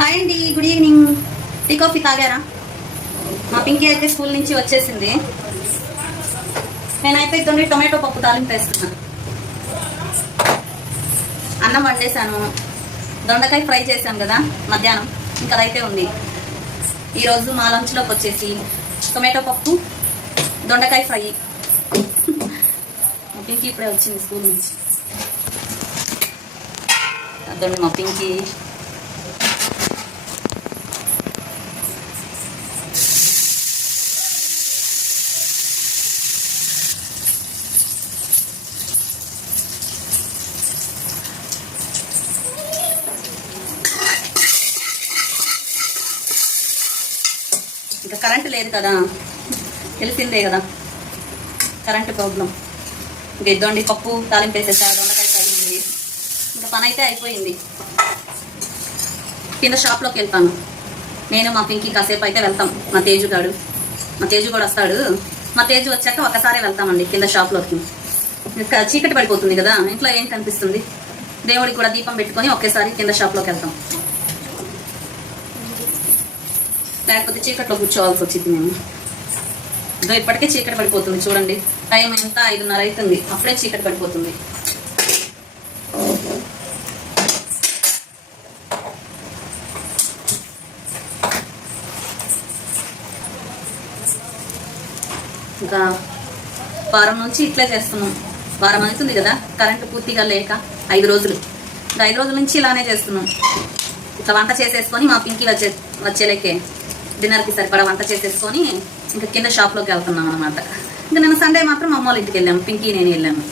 Hi అండి, good evening. Tea coffee తాగారా? మా పింకీ అయితే స్కూల్ నుంచి వచ్చేసింది. నేనైతే ఇతని టొమాటో పప్పు తాలింపు వేస్తున్నాను. అన్నం వండేసాను, దొండకాయ ఫ్రై చేశాను కదా మధ్యాహ్నం, ఇంకా అదైతే ఉంది. ఈరోజు మా లంచ్లోకి వచ్చేసి టొమాటో పప్పు, దొండకాయ ఫ్రై. మా పింకీ ఇప్పుడే వచ్చింది స్కూల్ నుంచి. అదండి మా పింకీ. ఇంకా కరెంటు లేదు కదా, తెలిసిందే కదా కరెంటు ప్రాబ్లం. ఇంకా ఇద్దండి పప్పు తాలింపు వేసేసా, దొండకాయ తగిలింది, ఇంకా పని అయితే అయిపోయింది. కింద షాప్లోకి వెళ్తాను నేను, మా పింకీ కాసేపు అయితే వెళ్తాం. మా తేజు కూడా వస్తాడు. మా తేజు వచ్చాక ఒకసారి వెళ్తామండి కింద షాప్లోకి. ఇంకా చీకటి పడిపోతుంది కదా, ఇంట్లో ఏం కనిపిస్తుంది. దేవుడికి కూడా దీపం పెట్టుకొని ఒకేసారి కింద షాప్లోకి వెళ్తాం, లేకపోతే చీకట్లో కూర్చోవాల్సి వచ్చింది మేము. ఇదో ఇప్పటికే చీకటి పడిపోతుంది చూడండి. టైం ఎంత 5:30 అవుతుంది, అప్పుడే చీకటి పడిపోతుంది. ఇంకా వారం నుంచి ఇట్లే చేస్తున్నాం. వారం అవుతుంది కదా కరెంటు పూర్తిగా లేక, 5 రోజులు. ఇంకా 5 రోజుల నుంచి ఇలానే చేస్తున్నాం. ఇట్లా వంట చేసేసుకొని మా పింకీ వచ్చేలేకే డిన్నర్కి సరిపడా వంట చేసేసుకొని ఇంకా కింద షాప్లోకి వెళ్తున్నాం అనమాట. ఇంకా నేను సండే మాత్రం మా అమ్మ వాళ్ళ ఇంటికి వెళ్ళాము, పింకీ నేను వెళ్ళాము.